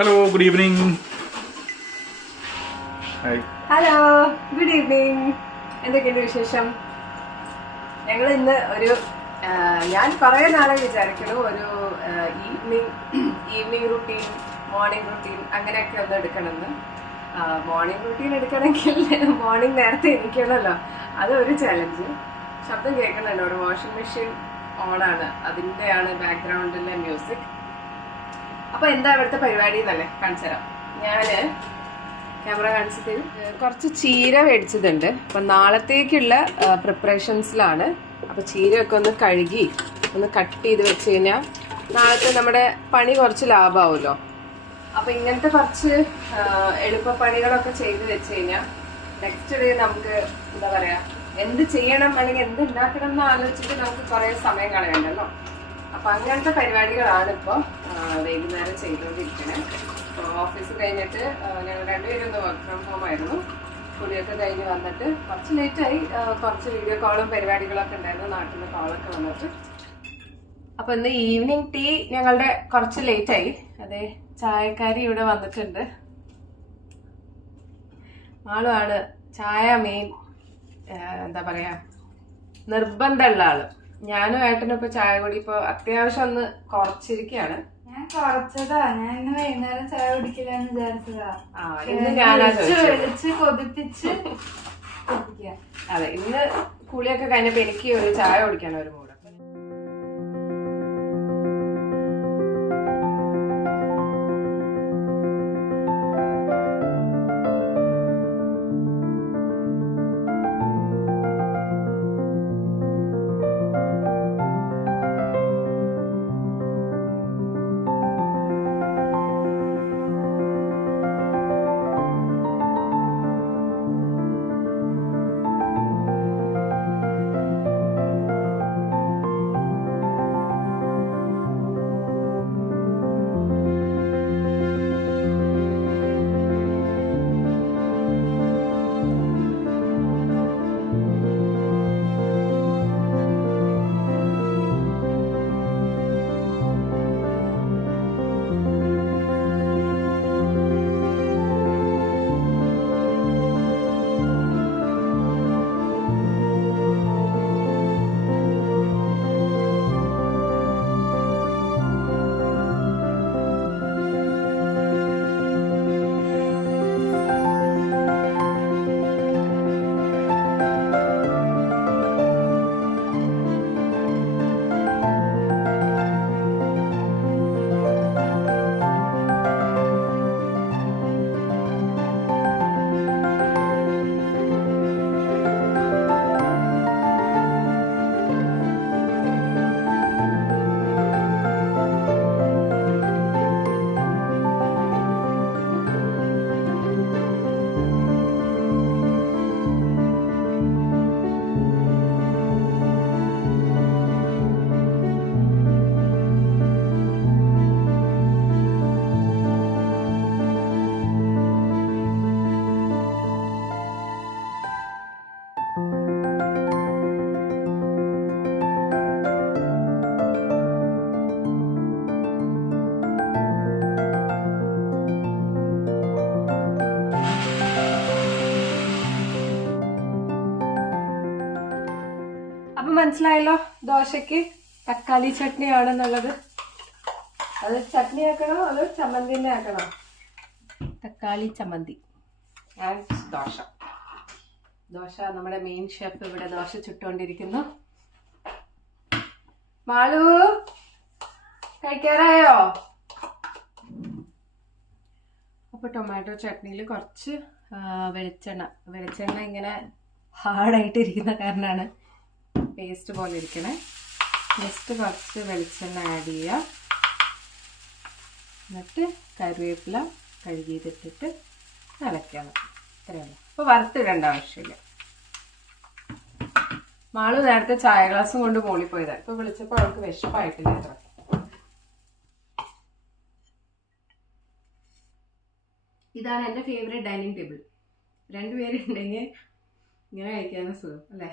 Hello, good evening. Hi. Hello good evening. എന്തൊക്കെയുണ്ട് വിശേഷം? ഞങ്ങൾ ഇന്ന് ഒരു ഞാൻ കുറേ നാളെ വിചാരിക്കുന്നു ഒരു ഈവനിങ് റുട്ടീൻ, മോർണിംഗ് റുട്ടീൻ അങ്ങനെയൊക്കെ ഒന്ന് എടുക്കണമെന്ന്. മോർണിംഗ് റുട്ടീൻ എടുക്കണമെങ്കിൽ മോർണിംഗ് നേരത്തെ എണീക്കണമല്ലോ, അതൊരു ചലഞ്ച്. ശബ്ദം കേൾക്കണല്ലോ, ഒരു വാഷിംഗ് മെഷീൻ ഓണാണ്, അതിൻ്റെയാണ് ബാക്ക്ഗ്രൗണ്ടിലെ മ്യൂസിക്. അപ്പൊ എന്താ ഇവിടുത്തെ പരിപാടി എന്നല്ലേ കാണിച്ചു തരാം. ഞാന് ക്യാമറ കാണിച്ചിട്ട് കുറച്ച് ചീര മേടിച്ചതുണ്ട്. അപ്പം നാളത്തേക്കുള്ള പ്രിപ്പറേഷൻസിലാണ്. അപ്പം ചീരയൊക്കെ ഒന്ന് കഴുകി ഒന്ന് കട്ട് ചെയ്ത് വെച്ച് കഴിഞ്ഞാൽ നാളത്തെ നമ്മുടെ പണി കുറച്ച് ലാഭമാവുമല്ലോ. അപ്പം ഇങ്ങനത്തെ കുറച്ച് എളുപ്പപ്പണികളൊക്കെ ചെയ്ത് വെച്ച് കഴിഞ്ഞാൽ നെക്സ്റ്റ് ഡേ നമുക്ക് എന്താ പറയുക, എന്ത് ചെയ്യണം അല്ലെങ്കിൽ എന്ത് ഉണ്ടാക്കണം എന്ന് ആലോചിച്ചിട്ട് നമുക്ക് കുറേ സമയം കളയണ്ടല്ലോ. അപ്പം അങ്ങനത്തെ പരിപാടികളാണ് ഇപ്പോൾ വൈകുന്നേരം ചെയ്തുകൊണ്ടിരിക്കുന്നത്. ഓഫീസ് കഴിഞ്ഞിട്ട് ഞങ്ങൾ രണ്ടുപേരും ഒന്ന് വർക്ക് ഫ്രം ഹോം ആയിരുന്നു. കുളിയൊക്കെ കഴിഞ്ഞ് വന്നിട്ട് കുറച്ച് ലേറ്റായി. കുറച്ച് വീഡിയോ കോളും പരിപാടികളൊക്കെ ഉണ്ടായിരുന്നു, നാട്ടിൽ നിന്ന് കോളൊക്കെ വന്നിട്ട്. അപ്പൊ ഇന്ന് ഈവനിങ് ടീ ഞങ്ങളുടെ കുറച്ച് ലേറ്റായി. അതെ, ചായക്കാരി ഇവിടെ വന്നിട്ടുണ്ട്. ആളുമാണ് ചായ മെയിൻ എന്താ പറയാ നിർബന്ധമുള്ള ആള്. ഞാനും ഏട്ടനും ഇപ്പൊ ചായ കൂടി ഇപ്പൊ അത്യാവശ്യം ഒന്ന് കുറച്ചിരിക്കുകയാണ്. ഞാൻ കുറച്ചതാ, ഞാൻ ഇന്ന് വൈകുന്നേരം ചായ കുടിക്കില്ലെന്ന് വിചാരിച്ചതാ. ഇന്ന് ഞാനാ വിളിച്ച് കൊതിപ്പിച്ച് കുടിക്കുക. അതെ, ഇന്ന് കുളിയൊക്കെ കഴിഞ്ഞപ്പോ എനിക്ക് ഒരു ചായ കുടിക്കാൻ ഒരു മൂഡ്. മനസ്സിലായല്ലോ, ദോശക്ക് തക്കാളി ചട്നി ആണെന്നുള്ളത്. അത് ചട്നി ആക്കണോ അതോ ചമ്മന്തി തന്നെ ആക്കണോ? തക്കാളി ചമ്മന്തി ആൻഡ് ദോശ. ദോശ നമ്മുടെ മെയിൻ ഷെഫ് ഇവിടെ ദോശ ചുട്ടുകൊണ്ടിരിക്കുന്നു. മാളു കഴിക്കാറായോ? അപ്പൊ ടൊമാറ്റോ ചട്നിയിൽ കുറച്ച് വെളിച്ചെണ്ണ ഇങ്ങനെ ഹാർഡായിട്ട് ഇരിക്കുന്ന കാരണമാണ് പേസ്റ്റ് പോലെ ഇരിക്കണേ. ജസ്റ്റ് കുറച്ച് വെളിച്ചെണ്ണ ആഡ് ചെയ്യുക. എന്നിട്ട് കറിവേപ്പില കഴുകിയിട്ടിട്ട് ഇളക്കണം. ഇത്രയല്ല, അപ്പോൾ വറുത്തിടേണ്ട ആവശ്യമില്ല. മാളു നേരത്തെ ചായ ഗ്ലാസും കൊണ്ട് മോളിൽ പോയതാണ്. ഇപ്പോൾ വിളിച്ചപ്പോൾ അവൾക്ക് വിശപ്പായിട്ടില്ല അത്ര. ഇതാണ് എൻ്റെ ഫേവറേറ്റ് ഡൈനിങ് ടേബിൾ. രണ്ടുപേരുണ്ടെങ്കിൽ ഇങ്ങനെ കഴിക്കാനും സുഖം അല്ലേ?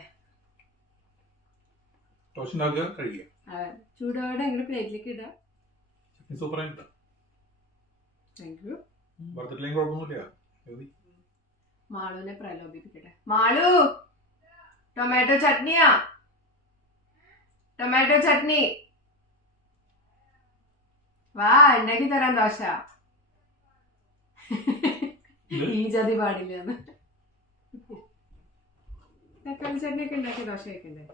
ചൂടോടെ ഇങ്ങനെ പ്ലേറ്റിലേക്ക് ഇടാം. സൂപ്പറായിട്ട് താങ്ക് യു. വറുത്തിട്ടില്ലെങ്കിൽ കുഴപ്പമൊന്നുമില്ല. മാളുവിനെ പ്രലോഭിപ്പിക്കട്ടെ. മാളു, ടൊമാറ്റോ ചട്നിയാ, ടൊമാറ്റോ ചട്നി. വാ, ഉണ്ടാക്കി തരാൻ ദോശ. ഈ ജാതി പാടില്ല. തക്കാളി ചട്നിയൊക്കെ ഉണ്ടാക്കി ദോശ വെക്കണ്ടേ?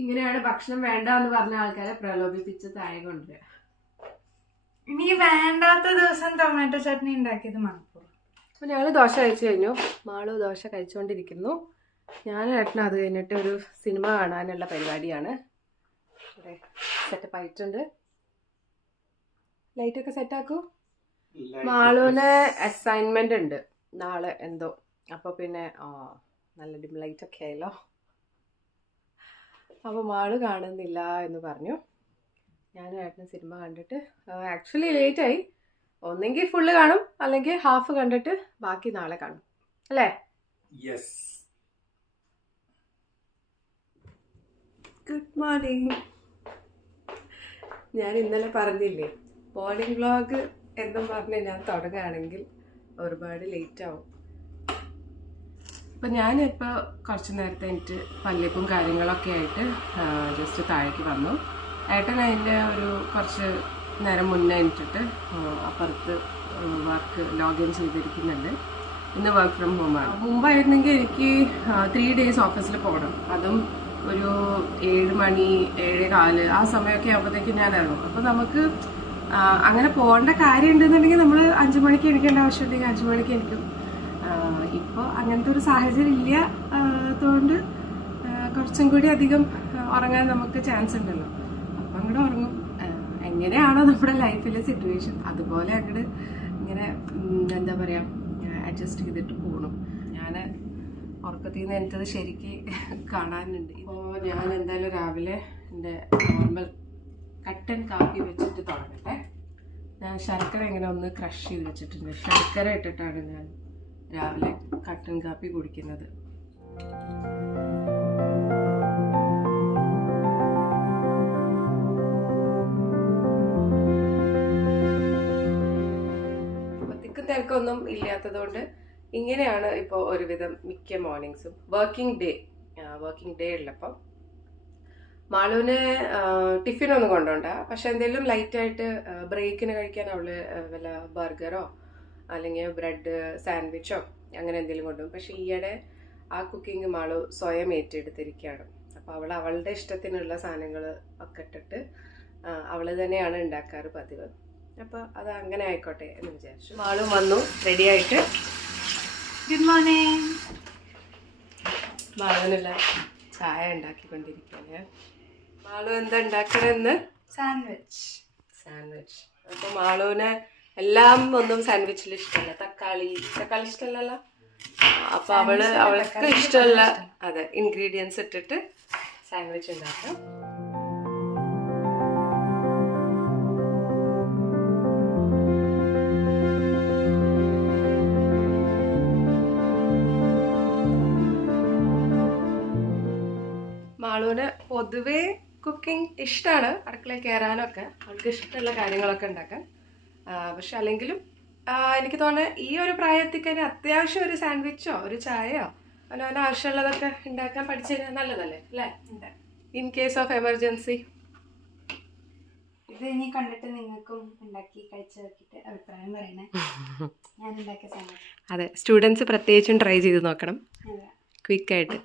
ഇങ്ങനെയാണ് ഭക്ഷണം വേണ്ട എന്ന് പറഞ്ഞ ആൾക്കാരെ പ്രലോഭിപ്പിച്ച് താഴെ കൊണ്ടുവരിക. ഇനി വേണ്ടാത്ത ദിവസം ടൊമാറ്റോ ചട്നി ഉണ്ടാക്കിയത് മണപ്പൂർ. അപ്പോൾ ഞങ്ങൾ ദോശ കഴിച്ചു കഴിഞ്ഞു. മാളു ദോശ കഴിച്ചുകൊണ്ടിരിക്കുന്നു. ഞാനും ഏട്ടനും അത് കഴിഞ്ഞിട്ട് ഒരു സിനിമ കാണാനുള്ള പരിപാടിയാണ്. ഇവിടെ സെറ്റപ്പ് ആയിട്ടുണ്ട്. ലൈറ്റൊക്കെ സെറ്റാക്കൂ. മാളുവിന് അസൈൻമെന്റ് ഉണ്ട് നാളെ എന്തോ. അപ്പോൾ പിന്നെ നല്ല ഡിം ലൈറ്റൊക്കെ ആയല്ലോ. അപ്പോൾ മാള് കാണുന്നില്ല എന്ന് പറഞ്ഞു. ഞാനും ഏട്ടനും സിനിമ കണ്ടിട്ട് ആക്ച്വലി ലേറ്റായി. ഒന്നെങ്കിൽ ഫുള്ള് കാണും, അല്ലെങ്കിൽ ഹാഫ് കണ്ടിട്ട് ബാക്കി നാളെ കാണും, അല്ലേ? യെസ്. Good morning. ഞാൻ ഇന്നലെ പറഞ്ഞില്ലേ, മോർണിംഗ് വ്ളോഗ് എന്നും പറഞ്ഞ് ഞാൻ തുടങ്ങുകയാണെങ്കിൽ ഒരുപാട് ലേറ്റ് ആവും. അപ്പം ഞാനിപ്പോൾ കുറച്ച് നേരത്തെ എനിക്ക് പല്ലിപ്പും കാര്യങ്ങളൊക്കെ ആയിട്ട് ജസ്റ്റ് താഴേക്ക് വന്നു. ഏട്ടൻ അതിൻ്റെ ഒരു കുറച്ച് നേരം മുന്നേ എനിട്ടിട്ട് അപ്പുറത്ത് വർക്ക് ലോഗിൻ ചെയ്തിരിക്കുന്നുണ്ട്. ഇന്ന് വർക്ക് ഫ്രം ഹോമാണ്. മുമ്പായിരുന്നെങ്കിൽ എനിക്ക് 3 days ഓഫീസിൽ പോകണം. അതും ഒരു 7 മണി 7:15 ആ സമയമൊക്കെ ആകുമ്പോഴത്തേക്കും ഞാൻ ഇറങ്ങും. അപ്പോൾ നമുക്ക് അങ്ങനെ പോകേണ്ട കാര്യം ഉണ്ടെന്നുണ്ടെങ്കിൽ നമ്മൾ 5 മണിക്ക് എണീക്കേണ്ട ആവശ്യമുണ്ടെങ്കിൽ 5 മണിക്ക് എനിക്കും. ഇപ്പോൾ അങ്ങനത്തെ ഒരു സാഹചര്യം ഇല്ല. അതുകൊണ്ട് കുറച്ചും കൂടി അധികം ഉറങ്ങാൻ നമുക്ക് ചാൻസ് ഉണ്ടല്ലോ. അപ്പം അങ്ങോട്ട് ഉറങ്ങും. എങ്ങനെയാണോ നമ്മുടെ ലൈഫിലെ സിറ്റുവേഷൻ അതുപോലെ അങ്ങോട്ട് ഇങ്ങനെ എന്താ പറയുക അഡ്ജസ്റ്റ് ചെയ്തിട്ട് പോകണം. ഞാൻ ഉറക്കത്തിൽ നിന്ന് എനിക്കത് ശരിക്ക് കാണാനുണ്ട്. ഇപ്പോൾ ഞാൻ എന്തായാലും രാവിലെ എൻ്റെ നോർമൽ കട്ടൻ കാപ്പി വെച്ചിട്ട് തുടങ്ങട്ടെ. ഞാൻ ശർക്കര ഇങ്ങനെ ഒന്ന് ക്രഷ് ചെയ്ത് വെച്ചിട്ടുണ്ട്. ശർക്കര ഇട്ടിട്ടാണ് ഞാൻ രാവിലെ കട്ടൻ കാപ്പി കുടിക്കുന്നത്. തിക്കും തിരക്കൊന്നും ഇല്ലാത്തതുകൊണ്ട് ഇങ്ങനെയാണ് ഇപ്പോൾ ഒരുവിധം മിക്ക മോർണിംഗ്സും. വർക്കിംഗ് ഡേ ഉള്ളപ്പോൾ മാളുവിന് ടിഫിനൊന്നും കൊണ്ടുപോണ്ട. പക്ഷെ എന്തെങ്കിലും ലൈറ്റായിട്ട് ബ്രേക്കിന് കഴിക്കാൻ അവള് വല്ല ബർഗറോ അല്ലെങ്കിൽ ബ്രെഡ് സാൻഡ്വിച്ചോ അങ്ങനെ എന്തെങ്കിലും കൊണ്ടുപോകും. പക്ഷെ ഈയിടെ ആ കുക്കിംഗ് മാളു സ്വയം ഏറ്റെടുത്തിരിക്കുകയാണ്. അപ്പോൾ അവൾ അവളുടെ ഇഷ്ടത്തിനുള്ള സാധനങ്ങൾ ഒക്കെ ഇട്ടിട്ട് അവൾ തന്നെയാണ് ഉണ്ടാക്കാറ് പതിവ്. അപ്പോൾ അത് അങ്ങനെ ആയിക്കോട്ടെ എന്ന് വിചാരിച്ചു. മാളും വന്നു റെഡിയായിട്ട്. Good morning. മാളുവിനുള്ള ചായ ഉണ്ടാക്കിക്കൊണ്ടിരിക്കുകയാണ്. മാളു എന്താ ഉണ്ടാക്കണമെന്ന്? സാൻഡ്വിച്ച്. അപ്പോൾ മാളുവിനെ എല്ലാം ഒന്നും സാൻഡ്വിച്ചിൽ ഇഷ്ടമല്ല. തക്കാളി ഇഷ്ടമല്ലല്ലോ. അപ്പൊ അവൾക്ക് ഇഷ്ടമുള്ള അതെ ഇൻഗ്രീഡിയൻസ് ഇട്ടിട്ട് സാൻഡ്വിച്ച് ഉണ്ടാക്കാം. മാളുവിന് പൊതുവേ കുക്കിംഗ് ഇഷ്ടമാണ്. അടുക്കളയിൽ കയറാനൊക്കെ അവൾക്ക് ഇഷ്ടമുള്ള കാര്യങ്ങളൊക്കെ ഉണ്ടാക്കാൻ. പക്ഷെ അല്ലെങ്കിലും എനിക്ക് തോന്നുന്നത് ഈ ഒരു പ്രായത്തിൽ കഴിഞ്ഞാൽ അത്യാവശ്യം ഒരു സാൻഡ്വിച്ചോ ഒരു ചായയോ അവനവന് ആവശ്യമുള്ളതൊക്കെ ഉണ്ടാക്കാൻ പഠിച്ചു കഴിഞ്ഞാൽ നല്ലതല്ലേ, അല്ലേ? In case of emergency. ഇത് ഇനി കണ്ടിട്ട് നിങ്ങൾക്കും ഉണ്ടാക്കി കഴിച്ചു നോക്കിയിട്ട് അഭിപ്രായം പറയണേ. ഞാൻ ഉണ്ടാക്കിയ സാൻഡ്വിച്ച്. അതെ, സ്റ്റുഡൻസ് പ്രത്യേകിച്ചും ട്രൈ ചെയ്ത് നോക്കണം ക്വിക്കായിട്ട്.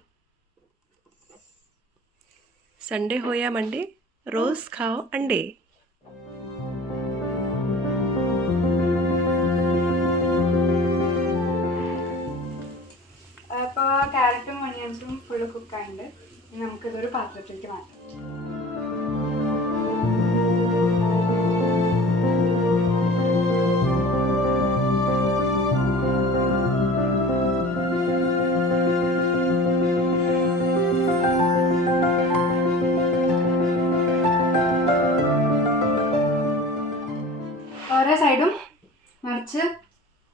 संडे हो या मंडे, रोज खाओ अंडे. അപ്പോൾ ക്യാരറ്റും ഓണിയൻസും ഫുള്ള് കുക്കായിട്ടുണ്ട്. ഇനി നമുക്കിതൊരു പാത്രത്തിലേക്ക് മാറ്റാം. ഓരോ സൈഡും മറിച്ച്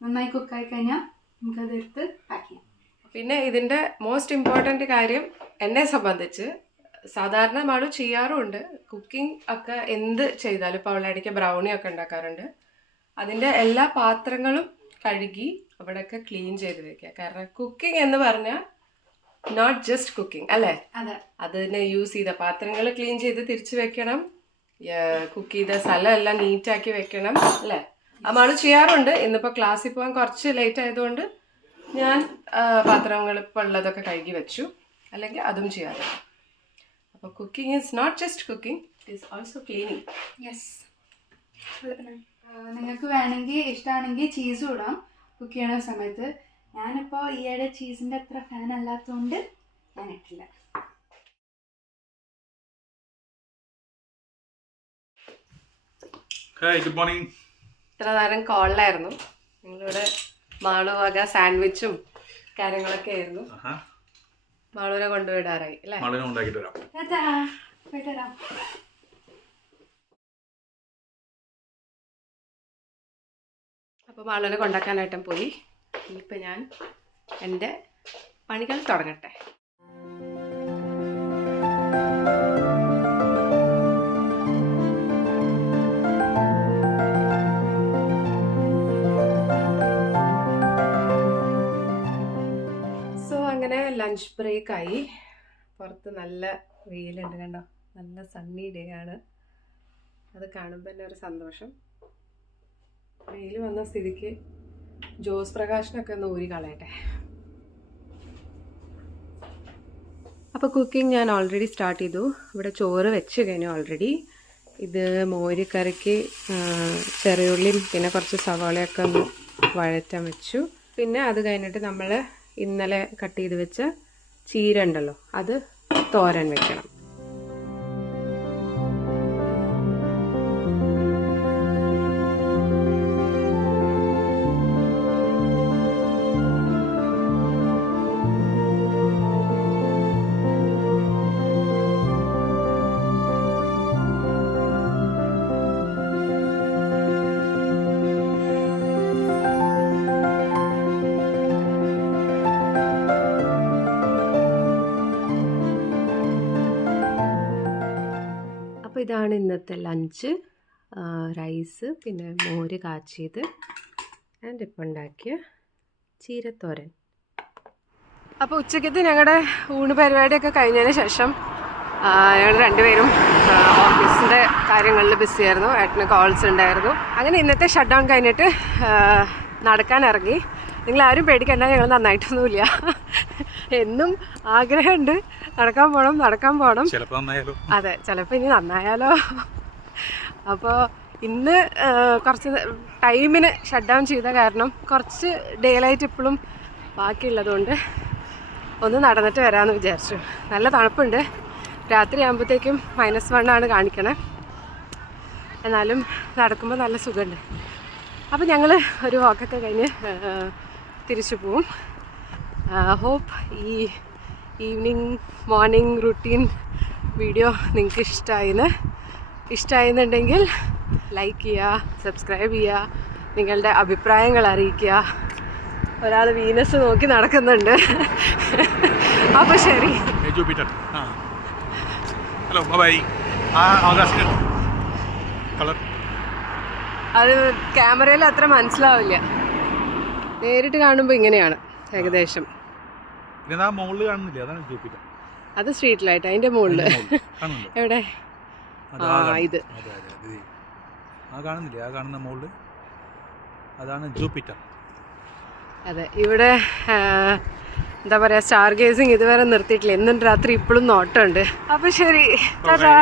നന്നായി കുക്കായി കഴിഞ്ഞാൽ നമുക്കത് എടുത്ത് പാക്ക് ചെയ്യാം. പിന്നെ ഇതിൻ്റെ മോസ്റ്റ് ഇമ്പോർട്ടൻ്റ് കാര്യം എന്നെ സംബന്ധിച്ച് സാധാരണ മാളു ചെയ്യാറുമുണ്ട്. കുക്കിംഗ് ഒക്കെ എന്ത് ചെയ്താലും ഇപ്പോൾ അവളുടെ ബ്രൗണി ഒക്കെ ഉണ്ടാക്കാറുണ്ട്. അതിൻ്റെ എല്ലാ പാത്രങ്ങളും കഴുകി അവിടെയൊക്കെ ക്ലീൻ ചെയ്ത് വെക്കുക. കാരണം കുക്കിംഗ് എന്ന് പറഞ്ഞാൽ നോട്ട് ജസ്റ്റ് കുക്കിംഗ് അല്ലേ? അതെ. അതിനെ യൂസ് ചെയ്ത പാത്രങ്ങൾ ക്ലീൻ ചെയ്ത് തിരിച്ചു വെക്കണം. കുക്ക് ചെയ്ത സ്ഥലം എല്ലാം നീറ്റാക്കി വെക്കണം അല്ലേ? മാളു ചെയ്യാറുണ്ട്. ഇന്നിപ്പോൾ ക്ലാസ്സിൽ പോകാൻ കുറച്ച് ലേറ്റ് ആയതുകൊണ്ട് ഞാൻ പാത്രങ്ങൾ ഇപ്പോൾ ഉള്ളതൊക്കെ കഴുകി വെച്ചു. അല്ലെങ്കിൽ അതും ചെയ്യാറുണ്ട്. അപ്പോൾ cooking is not just cooking, it is also cleaning. Yes. നിങ്ങൾക്ക് വേണമെങ്കിൽ ഇഷ്ടമാണെങ്കിൽ ചീസും ഇടാം കുക്ക് ചെയ്യണ സമയത്ത്. ഞാനിപ്പോൾ ഈയിടെ ചീസിൻ്റെ അത്ര ഫാൻ അല്ലാത്തതുകൊണ്ട് ഞാൻ ഇട്ടില്ല. Good morning. ഇത്ര നേരം കോളിലായിരുന്നു. നിങ്ങളിവിടെ മാളു വക സാൻഡ്വിച്ചും കാര്യങ്ങളൊക്കെ ആയിരുന്നു. മാളുവിനെ കൊണ്ടുവിടാറായി അല്ലേ? മാളുവിനെ ഉണ്ടാക്കിയിട്ട് വരാം. പോയിട്ട് വരാം. അപ്പോൾ മാളുവിനെ കൊണ്ടാക്കാനായിട്ടും പോയി. ഇനിയിപ്പോൾ ഞാൻ എൻ്റെ പണികൾ തുടങ്ങട്ടെ. അങ്ങനെ ലഞ്ച് ബ്രേക്കായി. പുറത്ത് നല്ല വെയിലുണ്ട്, കണ്ടോ? നല്ല സണ്ണി ഡേ ആണ്. അത് കാണുമ്പോൾ തന്നെ ഒരു സന്തോഷം. വെയിൽ വന്ന സ്ഥിതിക്ക് ജോസ് പ്രകാശിനൊക്കെ ഒന്ന് ഊരി കളയട്ടെ. അപ്പോൾ കുക്കിംഗ് ഞാൻ ഓൾറെഡി സ്റ്റാർട്ട് ചെയ്തു. ഇവിടെ ചോറ് വെച്ച് കഴിഞ്ഞു ഓൾറെഡി. ഇത് മോര് കറിക്ക് ചെറിയുള്ളിയും പിന്നെ കുറച്ച് സവാളയൊക്കെ ഒന്ന് വഴറ്റാൻ വെച്ചു. പിന്നെ അത് കഴിഞ്ഞിട്ട് നമ്മൾ ഇന്നലെ കട്ട് ചെയ്ത് വെച്ച ചീര ഉണ്ടല്ലോ, അത് തോരൻ വെക്കണം. അപ്പോൾ ഇതാണ് ഇന്നത്തെ ലഞ്ച്. റൈസ്, പിന്നെ മോര് കാച്ചിയത്, ആൻഡ് ഇപ്പം ഉണ്ടാക്കിയ ചീരത്തോരൻ. അപ്പോൾ ഉച്ചക്കത്തെ ഞങ്ങളുടെ ഊണ് പരിപാടിയൊക്കെ കഴിഞ്ഞതിന് ശേഷം ഞങ്ങൾ രണ്ടുപേരും ഓഫീസിൻ്റെ കാര്യങ്ങളിൽ ബിസിയായിരുന്നു. ഏട്ടന് കോൾസ് ഉണ്ടായിരുന്നു. അങ്ങനെ ഇന്നത്തെ ഷട്ട് ഡൗൺ കഴിഞ്ഞിട്ട് നടക്കാൻ ഇറങ്ങി. നിങ്ങളാരും പേടിക്കണ്ട, ഞങ്ങൾ നന്നായിട്ടൊന്നുമില്ല. എന്നും ആഗ്രഹമുണ്ട് നടക്കാൻ പോകണം. അതെ, ചിലപ്പോൾ ഇനി നന്നായാലോ. അപ്പോൾ ഇന്ന് കുറച്ച് ടൈമിന് ഷട്ട് ഡൗൺ ചെയ്ത കാരണം കുറച്ച് ഡേ ലൈറ്റ് ഇപ്പോഴും ബാക്കിയുള്ളതുകൊണ്ട് ഒന്ന് നടന്നിട്ട് വരാമെന്ന് വിചാരിച്ചു. നല്ല തണുപ്പുണ്ട്. രാത്രി ആകുമ്പോഴത്തേക്കും -1 കാണിക്കണേ. എന്നാലും നടക്കുമ്പോൾ നല്ല സുഖമുണ്ട്. അപ്പോൾ ഞങ്ങൾ ഒരു വാക്കൊക്കെ കഴിഞ്ഞ് തിരിച്ചു പോവും. ഹോപ്പ് ഈ ഈവനിങ് മോർണിംഗ് റുട്ടീൻ വീഡിയോ നിങ്ങൾക്ക് ഇഷ്ടമായെന്നുണ്ടെങ്കിൽ ലൈക്ക് ചെയ്യുക, സബ്സ്ക്രൈബ് ചെയ്യുക, നിങ്ങളുടെ അഭിപ്രായങ്ങൾ അറിയിക്കുക. ഒരാൾ വീനസ് നോക്കി നടക്കുന്നുണ്ട്. അപ്പോൾ ശരി. Hello, bye. അത് ക്യാമറയിൽ അത്ര മനസ്സിലാവില്ല, നേരിട്ട് കാണുമ്പോൾ ഇങ്ങനെയാണ് ഏകദേശം. അത് സ്ട്രീറ്റ് ലൈറ്റ്, അതിൻ്റെ മുകളിൽ എവിടെ? ഇത് കാണുന്ന മുകളിൽ അതാണ് ജൂപ്പിറ്റർ. അതെ, ഇവിടെ എന്താ പറയുക, സ്റ്റാർ ഗേസിങ് ഇതുവരെ നിർത്തിയിട്ടില്ല. എന്നും രാത്രി ഇപ്പോഴും നോട്ടമുണ്ട്. അപ്പോൾ ശരി, ടാറ്റാ.